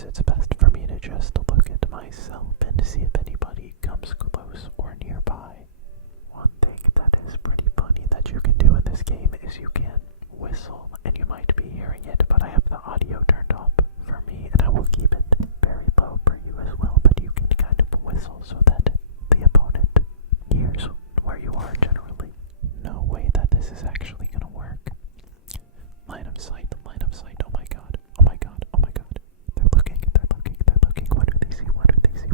sometimes it's best for me to just look at myself and to see if anybody comes close or nearby. One thing that is pretty funny that you can do in this game is you can whistle, and you might be hearing it, but I have the audio turned off for me, and I will keep it very low for you as well, but you can kind of whistle so that the opponent hears where you are generally. No way that this is actually gonna work. Line of sight, oh my god, oh my god, oh my god. They're looking, what do they see,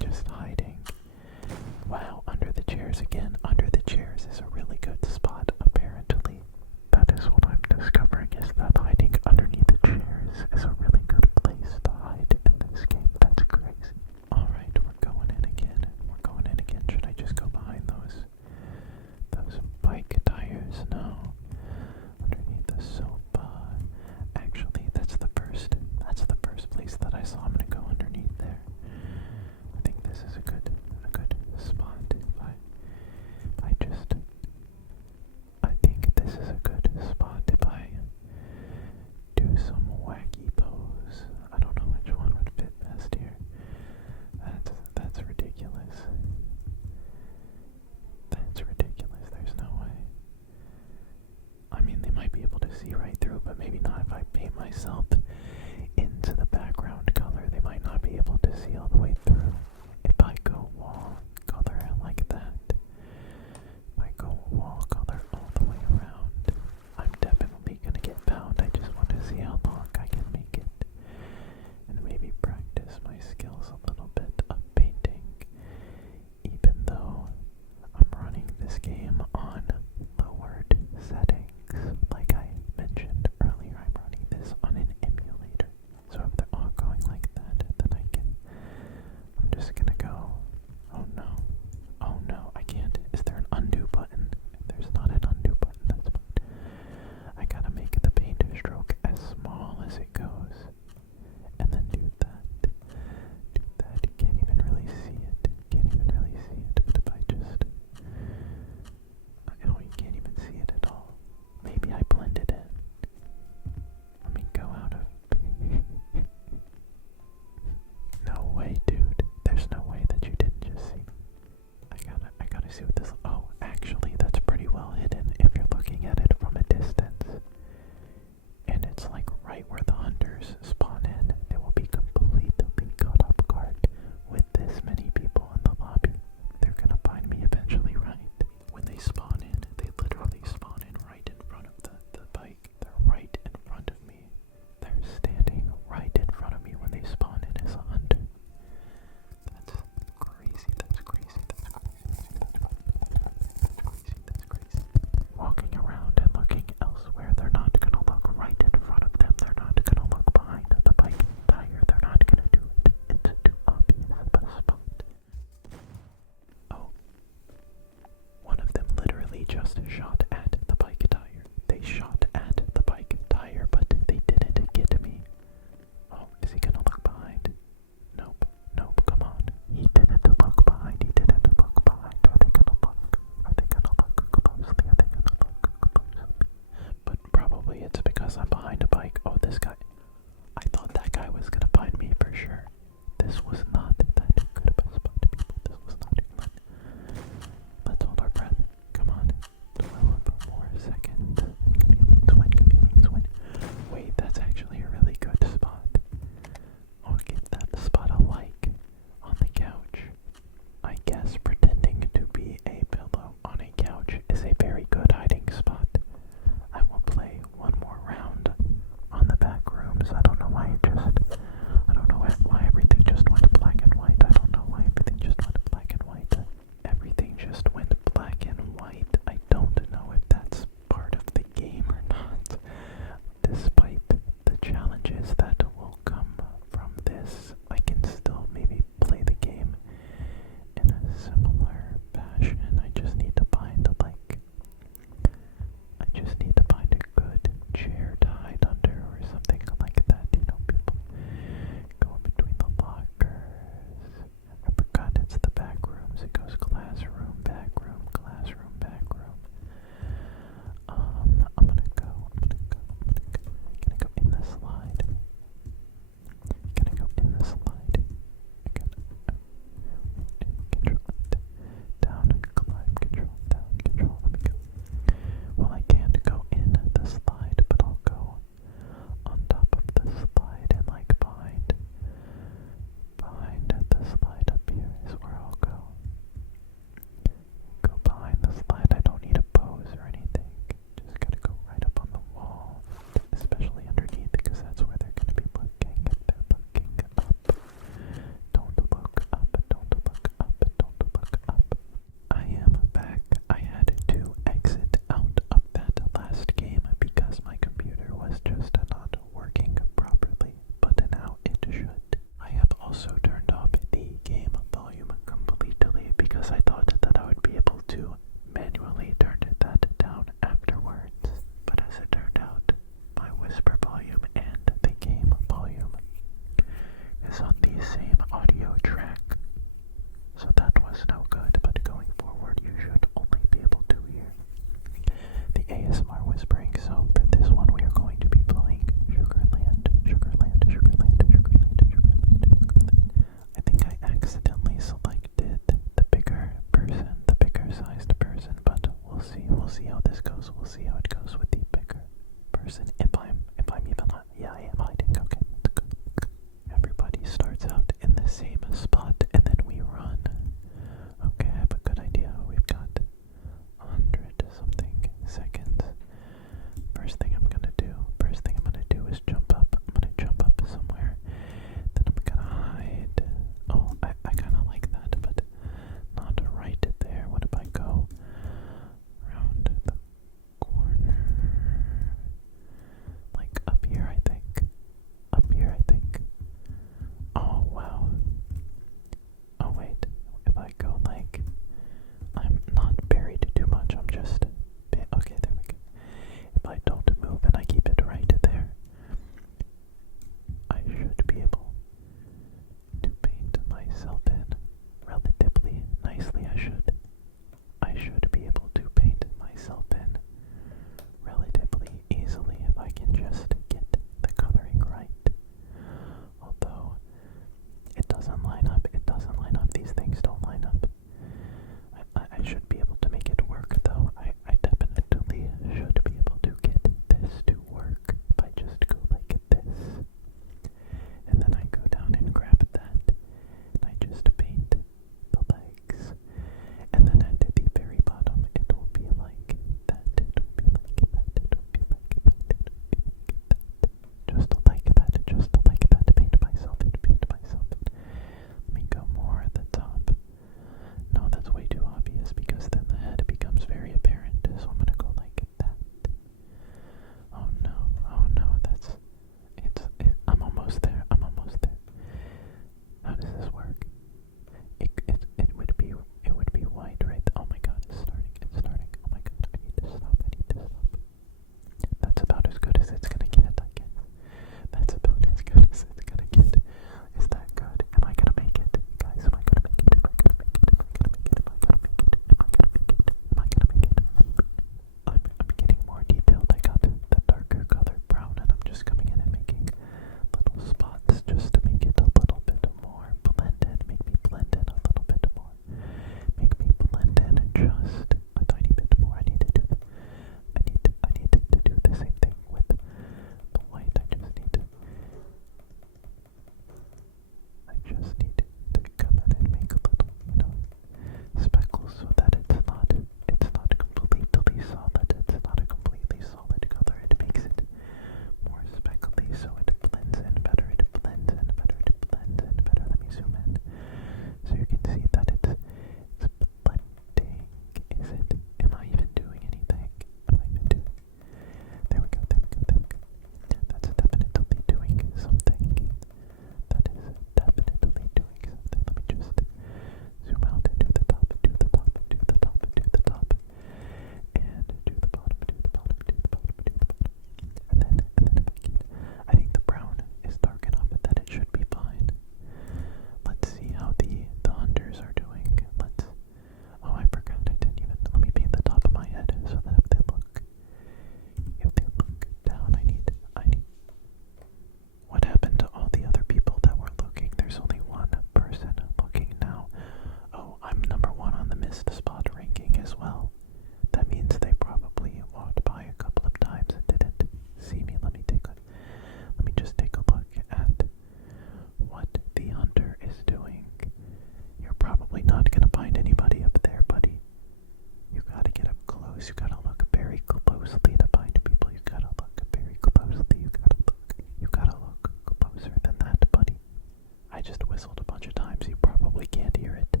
whistled a bunch of times. You probably can't hear it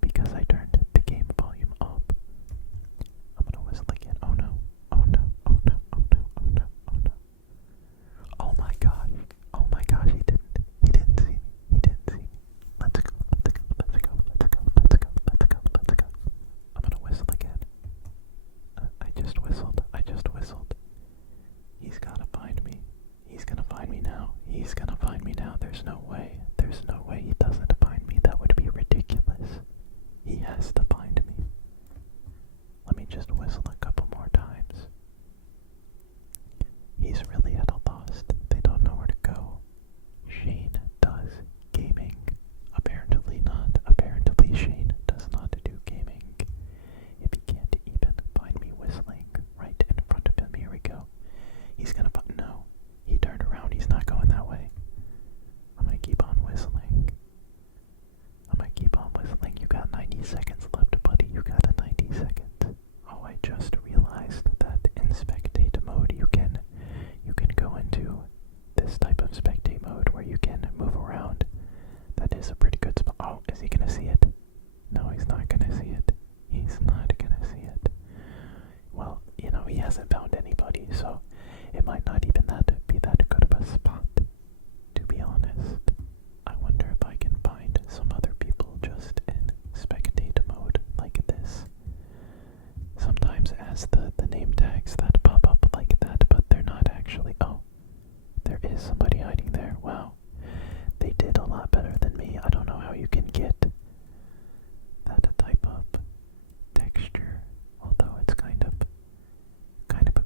because I turned the game volume up. I'm gonna whistle again. Oh no. Oh no. Oh no. Oh no. Oh no. Oh no. Oh my gosh. Oh my gosh, he didn't. He didn't see me. He didn't see me. Let's go. Let's go. Let's go. Let's go. Let's go. Let's go. Let's go. I'm gonna whistle again. I just whistled. I just whistled. He's gotta find me. He's gonna find me now. He's gonna find me now. There's no way. There's no way he doesn't find me. That would be ridiculous. He has to find me. Let me just whistle a couple more times. He's really at a loss. They don't know where to go. Shane does gaming. Apparently not. Apparently Shane does not do gaming. If he can't even find me whistling right in front of him, here we go. He's gonna find. No. He turned around. He's not going that way. I'm gonna keep on whistling. I'm gonna keep on whistling. You got 90 seconds left, buddy. You got a 90 seconds. Oh, I just realized that in spectate mode you can go into this type of spectate mode where you can move around. That is a pretty good spot. Oh, is he gonna see it? No, he's not gonna see it. He's not gonna see it. Well, you know, he hasn't found anybody, so it might not even be that good of a spot, to be honest. I wonder if I can find some other people just in spectate mode like this. Sometimes as the name tags that pop up like that, but they're not actually. Oh, there is somebody hiding there. Wow. They did a lot better than me. I don't know how you can get that type of texture, although it's kind of a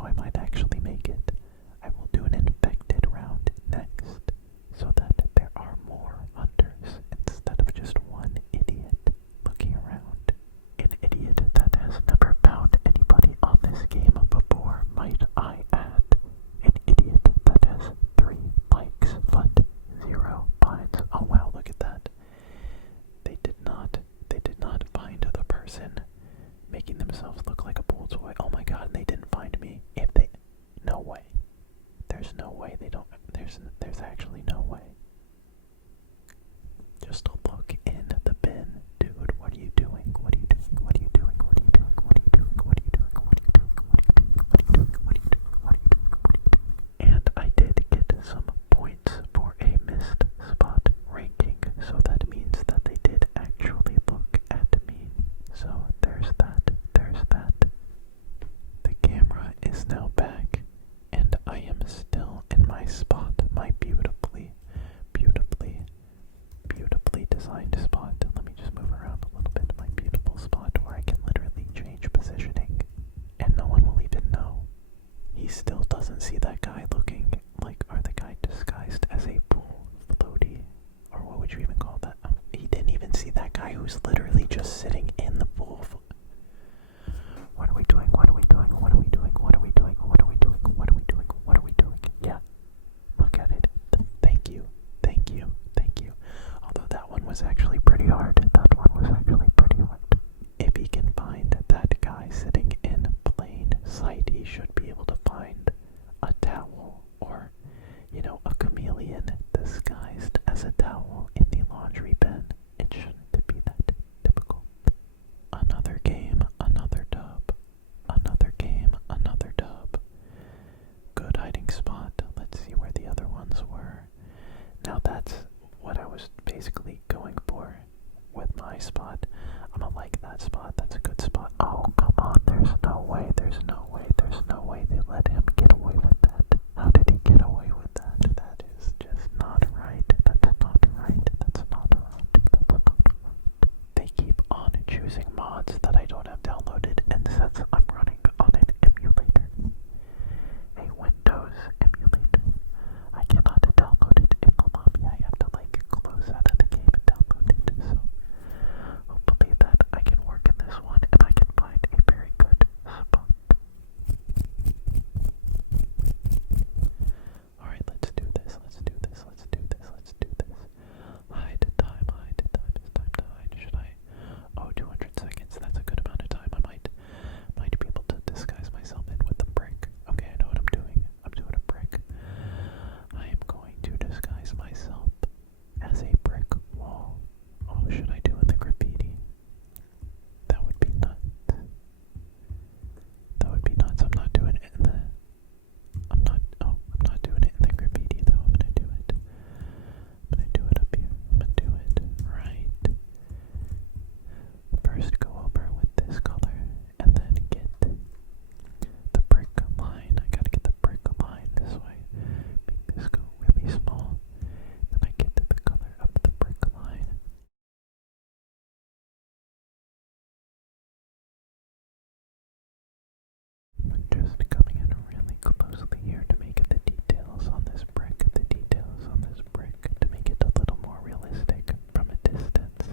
so I might actually make it. I will do an infected round next, so that there are more hunters instead of just one idiot looking around. An idiot that has never found anybody on this game before, might I add. An idiot that has 3 likes but 0 finds. Oh wow, look at that. They did not find the person making themselves look like a pool toy. Oh my god, and they didn't find me. No way. There's no way they don't. There's actually no way. Just look in the bin, dude. What are you doing? What are you doing? What are you doing? What are you doing? What are you doing? What are you doing? What are you doing? What are you doing? What are you doing? What are you doing? What are you doing? What are you doing? And I did get some points for a missed spot ranking, so that means that they did actually look at me. So there's that. There's that. The camera is now back, and I am still in my spot, my beautifully designed spot. Let me just move around a little bit. My beautiful spot where I can literally change positioning, and no one will even know. He still doesn't see that guy looking like, or the guy disguised as a pool floaty, or what would you even call that? He didn't even see that guy who's literally just sitting in the pool. What are we doing? What are we doing? What are we doing? What are we doing? What are we doing? What are we doing? What are we doing? Yeah. Look at it. Thank you. Thank you. Thank you. Although that one was actually pretty hard. That one was actually pretty hard. If he can find that guy sitting in plain sight, he should be able to find a towel or, a chameleon disguised as a towel in the laundry bin. It shouldn't be that difficult. Another game, another dub. Another game, another dub. Good hiding spot. Let's see where the other ones were. Now that's what I was basically going for with my spot. I'm gonna like that spot. That's a good spot. Oh, come on. There's no way. There's no way. There's no way they let him get away with that. How did he get away with that? That is just not right. That's not right. That's not right. That's not right. They keep on choosing mods that I don't have downloaded, and since I'm running on an emulator, a Windows emulator, I cannot download it in the lobby. I have to close out of the game and download it. So hopefully that I can work in this one and I can find a very good spot. Alright, let's do this. Let's do this. Let's do this. Let's do this. Hide time. Hide time. It's time to hide. Should I? Oh, 200 seconds. That's a good amount of time. I might be able to disguise myself in with the brick. Okay, I know what I'm doing. I'm doing a brick. I am going to disguise myself as a brick wall. Oh, should I do in the graffiti? That would be nuts. That would be nuts. I'm not doing it in the... I'm not doing it in the graffiti though. I'm gonna do it. I'm gonna do it up here. I'm gonna do it right. First go over with this color, and then get the brick line. I gotta get the brick line this way. Make this go really small. Then I get to the color of the brick line. I'm just coming in really closely here to make the details on this brick, to make it a little more realistic from a distance.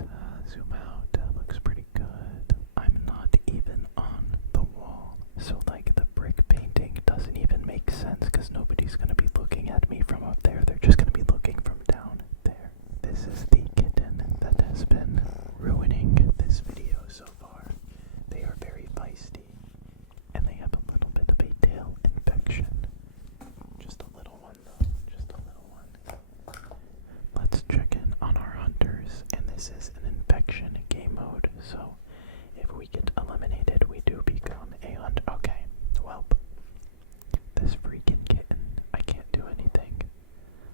Zoom out, looks pretty good. I'm not even on the wall, so the brick painting doesn't even make sense because nobody's gonna be looking at me from up there. They're just gonna be looking from down there. This is the kitten that has been ruining this video so far. They are very feisty, and they have a little bit of a tail infection. Just a little one though, just a little one. Let's check in on our hunters, and this is an infection game mode, so if we get eliminated, we do become a hunter. Okay, well, this freaking kitten, I can't do anything.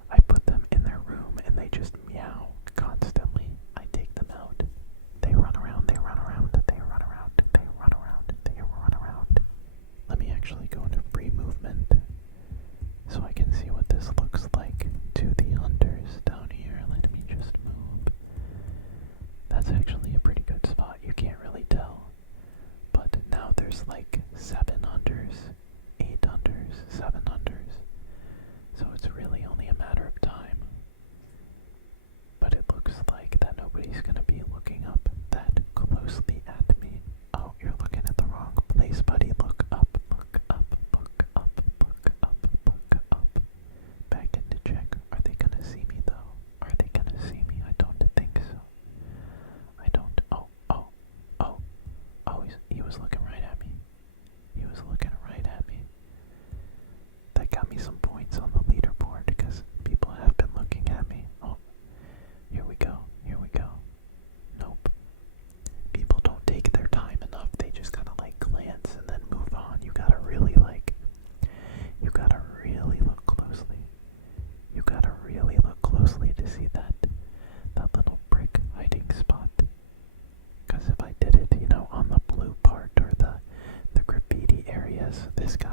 I put them in their room and they just meow constantly. I take them out. They run around, they run around, they run around, they run around, they run around. Let me actually go into free movement so I can see what this looks like to the hunters down here. Let me just move. That's actually a pretty good spot. You can't really tell. But now there's 7 hunters, 8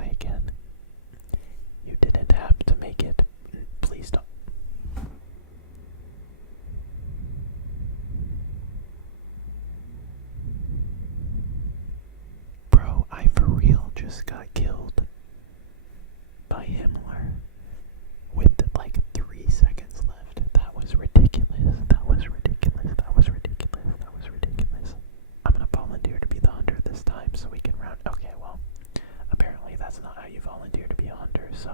try again. You didn't have to make it. Please don't. Bro, I for real just got killed by Himmler with like 3 seconds left. That was ridiculous. That was ridiculous. That was ridiculous. That was ridiculous. I'm gonna volunteer to be the hunter this time so we can round. Okay, well, apparently that's not how you volunteer to be a hunter, so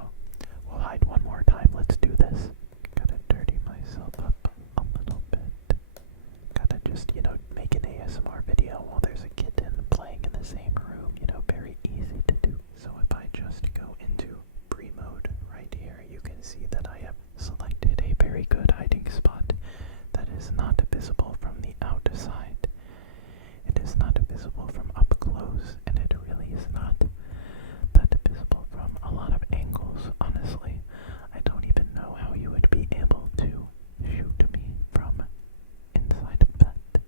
we'll hide one more time. Let's do this. Gotta dirty myself up a little bit. Gotta just, make an ASMR video while there's a kitten playing in the same room. Very easy to do. So if I just go into pre-mode right here, you can see that I have selected a very good hiding spot that is not visible from the outside. It is not visible from up close, and it really is not that visible from a lot of angles. Honestly, I don't even know how you would be able to shoot me from inside of that.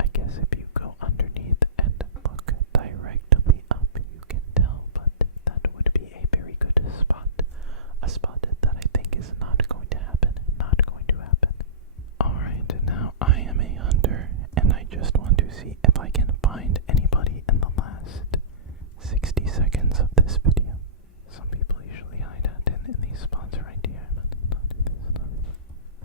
I guess if you go underneath and look directly up, you can tell, but that would be a very good spot. A spot that I think is not going to happen. Not going to happen. Alright, now I am a hunter, and I just want to see if I can find anybody in the last 60 seconds of this video. Some people usually hide out in these spots right here.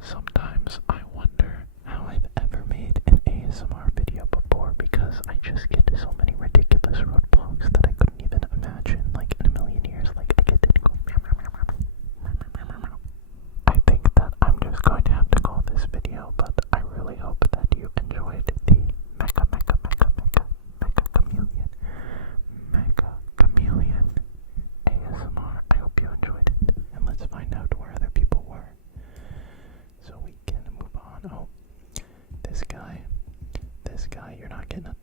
Sometimes I wonder how I've ever made an ASMR video before, because I just get so many ridiculous roadblocks that I couldn't even imagine, like in a million years. Like I get to go. I think that I'm just going to have to call this video, but I really hope that you enjoyed the Meccha Chameleon ASMR. I hope you enjoyed it, and let's find out where other people were so we can move on. Oh, this guy, you're not getting a